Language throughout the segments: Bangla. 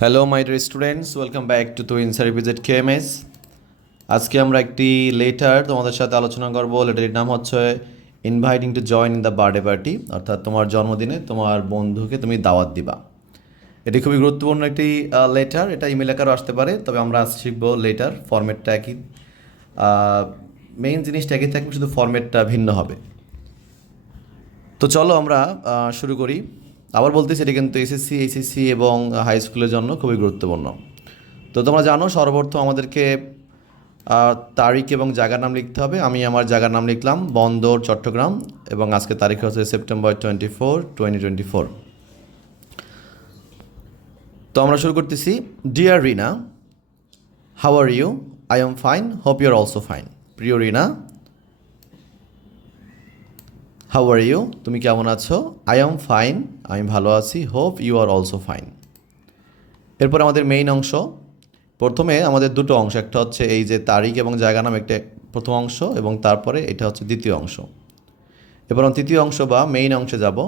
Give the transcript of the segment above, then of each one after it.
Hello my dear students, welcome back to ইনসার ভিজিট কেএমএস। আজকে আমরা একটি লেটার তোমাদের সাথে আলোচনা করব। লেটারের নাম হচ্ছে inviting to join in the birthday party, অর্থাৎ তোমার জন্মদিনে তোমার বন্ধুকে তুমি দাওয়াত দিবা। এটি খুবই গুরুত্বপূর্ণ একটি লেটার। এটা ইমেল আকারও আসতে পারে, তবে আমরা আজ শিখব লেটার ফরম্যাটটা একই। মেইন জিনিসটা একই থাকবে, শুধু ফরম্যাটটা ভিন্ন হবে। তো চলো আমরা শুরু করি। আবার বলতেছি, এটি কিন্তু এসএসসি, এইচএসসি এবং হাই স্কুলের জন্য খুবই গুরুত্বপূর্ণ। তো তোমরা জানো সর্বপ্রথম আমাদেরকে তারিখ এবং জায়গার নাম লিখতে হবে। আমি আমার জায়গার নাম লিখলাম বন্দর, চট্টগ্রাম, এবং আজকে তারিখ হচ্ছে সেপ্টেম্বর 24, 2024। তো আমরা শুরু করতেছি। Dear Rina, how are you? I am fine, hope you are also fine. প্রিয় রিনা, হাউ আর ইউ? তুমি কেমন আছো? আই এম ফাইন, আমি ভালো আছি। Hope you are also fine. এরপর আমাদের মেইন অংশ। প্রথমে আমাদের দুটো অংশ, একটা হচ্ছে এই যে তারিখ এবং জায়গা নাম, একটা প্রথম অংশ, এবং তারপরে এটা হচ্ছে দ্বিতীয় অংশ। এবার আমরা তৃতীয় অংশ বা মেইন অংশে যাব।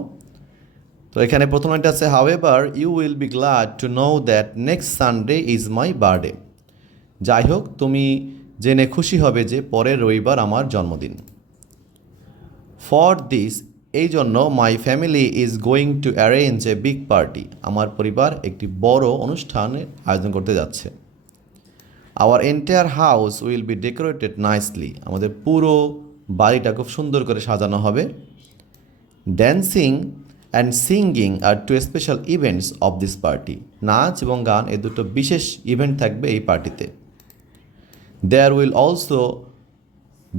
তো এখানে প্রথম লাইনটা আছে, however you will be glad to know that next Sunday is my birthday. যাই হোক, তুমি জেনে খুশি হবে যে পরের রবিবার আমার জন্মদিন। ফর দিস, এই জন্য my family is going to arrange a big party. আমার পরিবার একটি বড় অনুষ্ঠানের আয়োজন করতে যাচ্ছে। Our entire house will be decorated nicely. আমাদের পুরো বাড়িটা খুব সুন্দর করে সাজানো হবে। Dancing and singing are two special events of this party. নাচ এবং গান, এই দুটো বিশেষ ইভেন্ট থাকবে এই পার্টিতে। There will also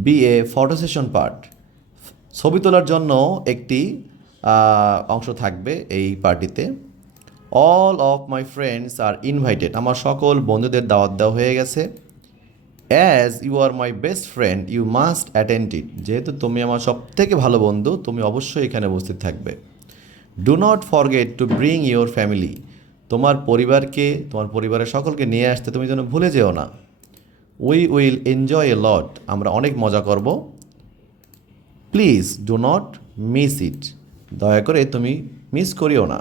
be a photo session part. ছবি তোলার জন্য একটি অংশ থাকবে এই পার্টিতে। All of my friends are invited. আমার সকল বন্ধুদের দাওয়াত দেওয়া হয়ে গেছে। As you are my best friend you must attend it. যেহেতু তুমি আমার সব থেকে ভালো বন্ধু, তুমি অবশ্যই এখানে উপস্থিত থাকবে। Do not forget to bring your family. তোমার পরিবারের সকলকে নিয়ে আসতে তুমি যেন ভুলে যেও না। উই উইল এনজয় এ লট। আমরা অনেক মজা করব। Please do not miss it. দয়া করে তুমি মিস করিও না।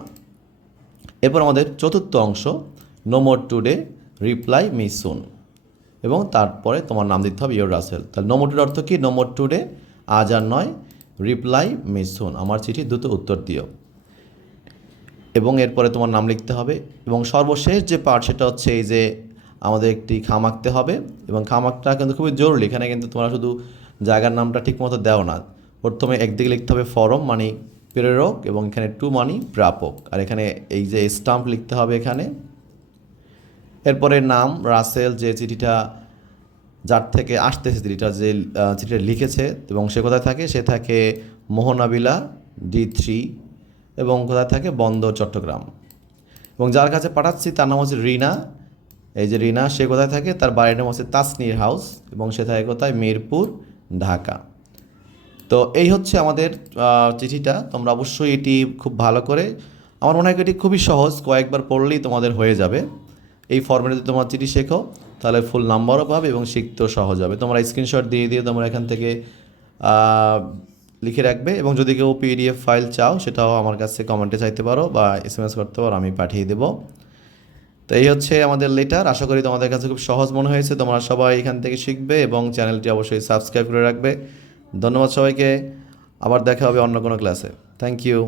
এরপর আমাদের চতুর্থ অংশ, no more today, reply me soon. এবং তারপরে তোমার নাম দিতে হবে ইয়োর রাসেল। তাহলে নো মোর টুডে অর্থ কি? নো মোর টুডে, আজ আর নয়। রিপ্লাই মি সুন, আমার চিঠি দ্রুত উত্তর দিও। এবং এরপরে তোমার নাম লিখতে হবে। এবং সর্বশেষ যে পার্ট, সেটা হচ্ছে এই যে আমাদের একটি খাম আঁকতে হবে। এবং খাম আঁকটা কিন্তু খুবই জরুরি। এখানে কিন্তু তোমরা শুধু জায়গার নামটা ঠিকমতো দেও না। প্রথমে একদিকে লিখতে হবে ফরম মানে প্রেরক, এবং এখানে টু মানি প্রাপক, আর এখানে এই যে স্টাম্প লিখতে হবে এখানে। এরপরে নাম রাসেল, যে চিঠিটা যার থেকে আসতেছে, চিঠিটা লিখেছে এবং সে কোথায় থাকে, সে থাকে মোহনাবিলা D3, এবং কোথায় থাকে, বন্দর, চট্টগ্রাম। এবং যার কাছে পাঠাচ্ছি তার নাম হচ্ছে রিনা। এই যে রিনা, সে কোথায় থাকে, তার বাড়ির নাম হচ্ছে তাসনির হাউস, এবং সে থাকে কোথায়, মিরপুর, ঢাকা। তো এই হচ্ছে আমাদের চিঠিটা। তোমরা অবশ্যই এটি খুব ভালো করে, আমার মনে হয় এটি খুবই সহজ, কয়েকবার পড়লেই তোমাদের হয়ে যাবে। এই ফর্মেটে যদি তোমার চিঠি শেখো, তাহলে ফুল নাম্বারও পাবে এবং শিখতেও সহজ হবে। তোমরা স্ক্রিনশট দিয়ে তোমরা এখান থেকে লিখে রাখবে। এবং যদি কেউ PDF ফাইল চাও, সেটাও আমার কাছে কমেন্টে চাইতে পারো বা SMS করতে পারো, আমি পাঠিয়ে দেবো। তো এই হচ্ছে আমাদের লেটার। আশা করি তোমাদের কাছে খুব সহজ মনে হয়েছে। তোমরা সবাই এখান থেকে শিখবে এবং চ্যানেলটি অবশ্যই সাবস্ক্রাইব করে রাখবে। ধন্যবাদ সবাইকে। আবার দেখা হবে অন্য কোনো ক্লাসে। Thank you.